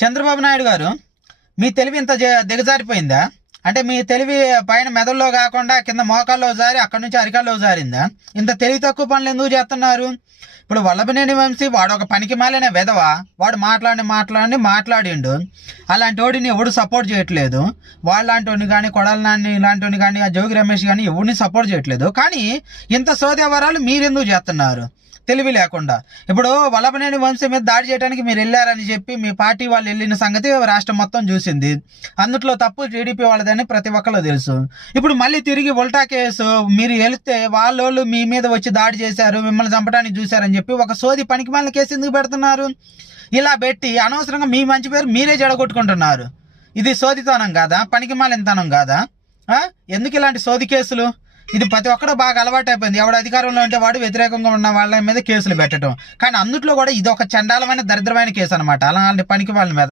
చంద్రబాబు నాయుడు గారు, మీ తెలివి ఇంత దిగజారిపోయిందా? అంటే మీ తెలివి పైన మెదడులో కాకుండా కింద మోకాల్లో జారి అక్కడి నుంచి అరికాల్లో జారిందా? ఇంత తెలివి తక్కువ పనులు ఎందుకు చేస్తున్నారు? ఇప్పుడు వల్లభనేని వంశీ వాడు ఒక పనికి మాలిన వెధవ. వాడు మాట్లాడిండు. అలాంటి వాడిని ఎవడు సపోర్ట్ చేయట్లేదు. వాళ్ళలాంటి వాడిని కానీ, కొడాలి నాని ఇలాంటి వాడిని కానీ, ఆ జోగి రమేష్ కానీ ఎవరిని సపోర్ట్ చేయట్లేదు. కానీ ఇంత సోదేవరాలు మీరెందుకు చేస్తున్నారు తెలివి లేకుండా? ఇప్పుడు వల్లభనేని వంశీ మీద దాడి చేయడానికి మీరు వెళ్ళారని చెప్పి మీ పార్టీ వాళ్ళు వెళ్ళిన సంగతి రాష్ట్రం మొత్తం చూసింది. అందుట్లో తప్పు టీడీపీ వాళ్ళదని ప్రతి ఒక్కరు తెలుసు. ఇప్పుడు మళ్ళీ తిరిగి ఉల్టా కేసు మీరు వెళితే వాళ్ళు మీ మీద వచ్చి దాడి చేశారు, మిమ్మల్ని చంపడానికి చూశారని చెప్పి ఒక సోది పనికి మళ్ళీ కేసు ఎందుకు పెడుతున్నారు? ఇలా పెట్టి అనవసరంగా మీ మంచి పేరు మీరే జడగొట్టుకుంటున్నారు. ఇది సోదితనం కాదా? పనికి మాలినతనం కాదా? ఎందుకు ఇలాంటి సోది కేసులు? ఇది ప్రతి ఒక్కరు బాగా అలవాటు అయిపోయింది. ఎవడు అధికారంలో ఉంటే వాడు వ్యతిరేకంగా ఉన్న వాళ్ళ మీద కేసులు పెట్టడం. కానీ అందుట్లో కూడా ఇది ఒక చండాలమైన దరిద్రమైన కేసు అనమాట, అలాంటి పనికి వాళ్ళ మీద.